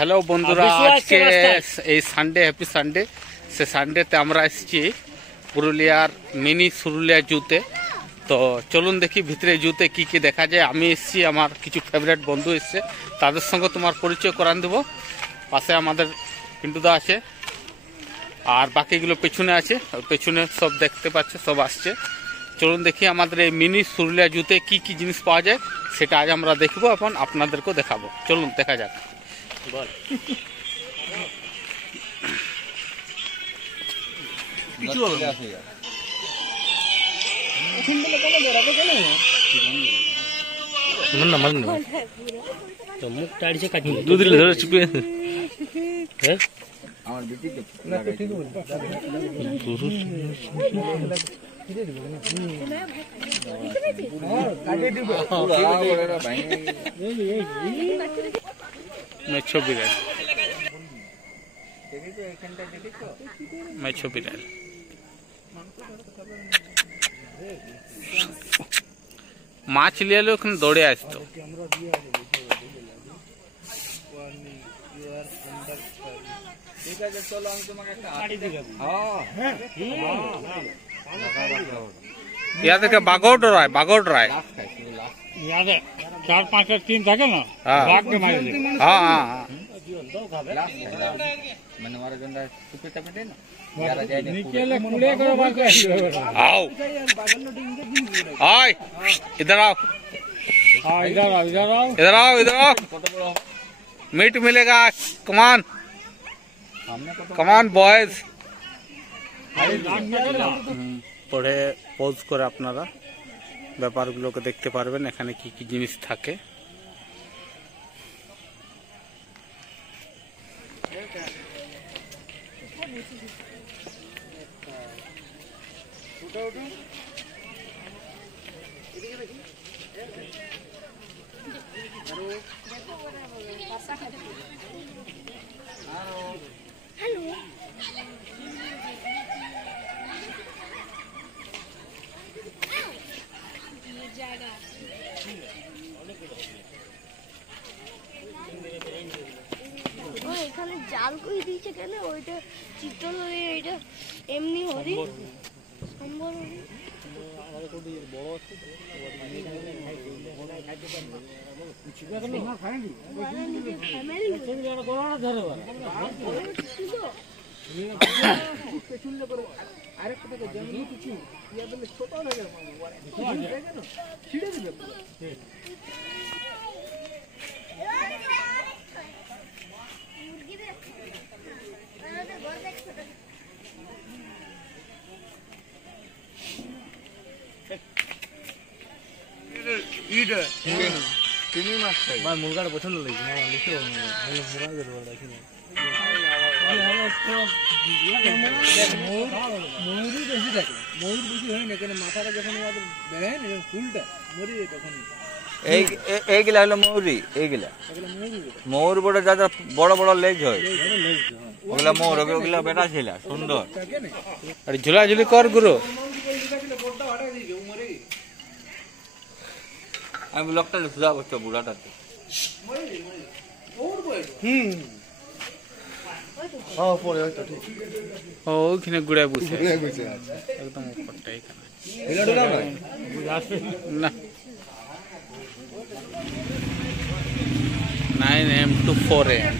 হ্যালো বন্ধুরা, আজকে এই সানডে, হ্যাপি সানডে। সে সানডেতে আমরা এসেছি পুরুলিয়ার মিনি সুরুলিয়া জুতে। তো চলুন দেখি ভিতরে জুতে কি কি দেখা যায়। আমি এসেছি, আমার কিছু ফেভারিট বন্ধু এসছে, তাদের সঙ্গে তোমার পরিচয় করান দেবো। পাশে আমাদের পিন্টুদা আছে, আর বাকিগুলো পেছনে আছে, পেছনে সব দেখতে পাচ্ছে, সব আসছে। চলুন দেখি আমাদের এই মিনি সুরুলিয়া জুতে কি কি জিনিস পাওয়া যায়, সেটা আজ আমরা দেখবো এবং আপনাদেরকেও দেখাবো। চলুন দেখা যাক। বল মুখ টাড়িছে কাটি দুদিন ধরে চুপে আমার বেটিকে मैं छवि रहा मैं छवि रहा মাছ লিয়ে এলো, ওখানে দৌড়ে আসতো। याद है बागोड़ रहा है, बागोड़ रहा है। याद है 4-5 टीम থাকে না, ভাগ के मारे। हां हां हां মানে মারা গন্ডা সুপেটা পেটে না यार जाए निकले खुले करो बात आओ हाय इधर आओ। हां इधर आओ इधर आओ इधर आओ इधर आओ। मीट मिलेगा, कमान कमान बॉयज। পরে পজ করে আপনারা ব্যাপারগুলোকে দেখতে পারবেন, এখানে কি কি জিনিস থাকে। এখানে জাল কই দিয়েছে কেন? ওইটা চিত্র ধরে, এইটা এমনি হরি সম্বর মুরগাটা পছন্দ লাগছে না, লিখে মুরগা দেখি না ময়ূরই বেশি থাকে, ময়ূর বেশি হয় না কেন, মাথাটা যখন বেড়ে না ফুলটা মরি যায় তখন। এইগুলা হলো ময়ূরী, এইগুলা ময়ূর বড়, যাদের বড় বড় লেজ হয় ওগুলা ময়ূর, ওগুলা বেটা ছিল সুন্দর। আরে ঝুলাঝুলি কর গুরু। আমি লোকটা সুজা করছো বুড়াটাতে। ওইখানে গুড়ায় বসে একদম উপরটা এখানে না। 9M24 AM